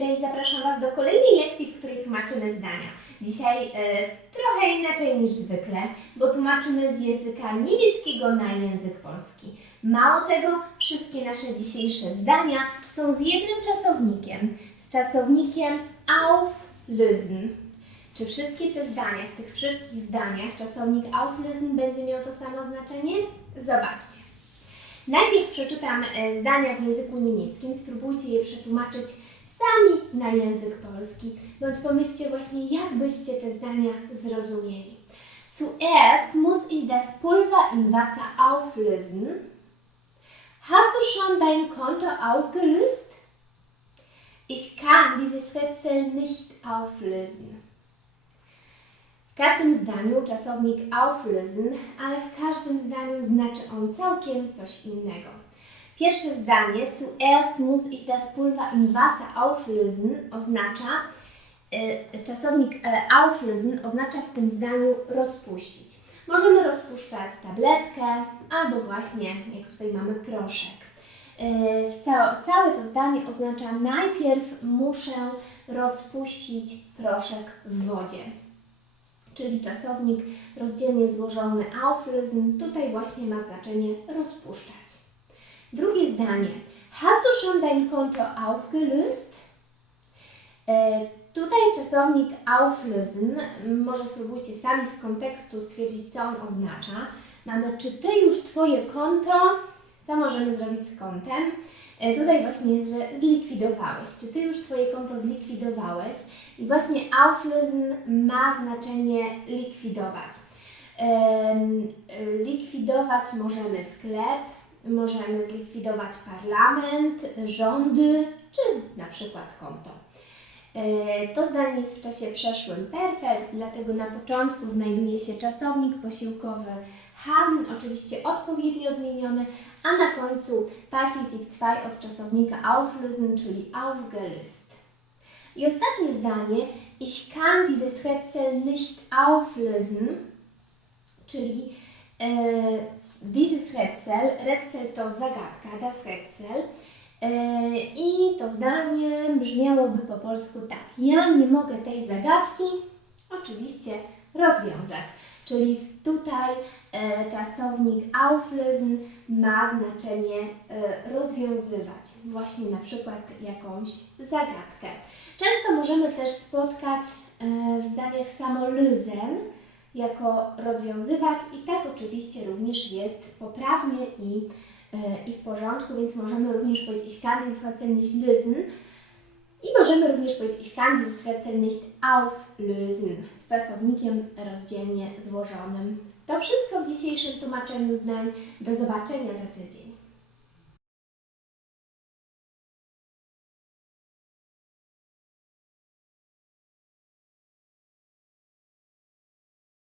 Cześć, zapraszam Was do kolejnej lekcji, w której tłumaczymy zdania. Dzisiaj e, trochę inaczej niż zwykle, bo tłumaczymy z języka niemieckiego na język polski. Mało tego, wszystkie nasze dzisiejsze zdania są z jednym czasownikiem, z czasownikiem auflösen. Czy wszystkie te zdania, w tych wszystkich zdaniach czasownik auflösen będzie miał to samo znaczenie? Zobaczcie. Najpierw przeczytam e, zdania w języku niemieckim, spróbujcie je przetłumaczyć sami na język polski, bądź pomyślcie właśnie, jak byście te zdania zrozumieli. Zuerst muss ich das Pulver in Wasser auflösen. Hast du schon dein Konto aufgelöst? Ich kann dieses Rätsel nicht auflösen. W każdym zdaniu czasownik auflösen, ale w każdym zdaniu znaczy on całkiem coś innego. Pierwsze zdanie, zuerst muss ich das Pulver in Wasser auflösen, oznacza, y, czasownik y, auflösen oznacza w tym zdaniu rozpuścić. Możemy rozpuszczać tabletkę albo właśnie, jak tutaj mamy proszek. Y, w ca- całe to zdanie oznacza najpierw muszę rozpuścić proszek w wodzie czyli czasownik rozdzielnie złożony auflösen, tutaj właśnie ma znaczenie rozpuszczać. Drugie zdanie. Hast du schon dein Konto aufgelöst? E, tutaj czasownik auflösen, może spróbujcie sami z kontekstu stwierdzić, co on oznacza. Mamy, czy ty już twoje konto, co możemy zrobić z kontem? E, tutaj właśnie jest, że zlikwidowałeś. Czy ty już twoje konto zlikwidowałeś? I właśnie auflösen ma znaczenie likwidować. Y, Likwidować możemy sklep, możemy zlikwidować parlament, rządy, czy na przykład konto. E, To zdanie jest w czasie przeszłym perfekt, dlatego na początku znajduje się czasownik posiłkowy haben, oczywiście odpowiednio odmieniony, a na końcu Partizip 2 od czasownika auflösen, czyli aufgelöst. I ostatnie zdanie, ich kann dieses Rätsel nicht auflösen, czyli e, dieses Rätsel, Rätsel to zagadka, das Rätsel. E, I to zdanie brzmiałoby po polsku tak, ja nie mogę tej zagadki oczywiście rozwiązać. Czyli tutaj e, czasownik auflösen ma znaczenie e, rozwiązywać, właśnie na przykład jakąś zagadkę. Często możemy też spotkać w zdaniach samo lösen jako rozwiązywać i tak oczywiście również jest poprawnie i, e, i w porządku, więc możemy również powiedzieć ich kann dieses Rätsel nicht lösen i możemy również powiedzieć ich kann dieses Rätsel nicht auflösen z czasownikiem rozdzielnie złożonym. To wszystko w dzisiejszym tłumaczeniu zdań. Do zobaczenia za tydzień.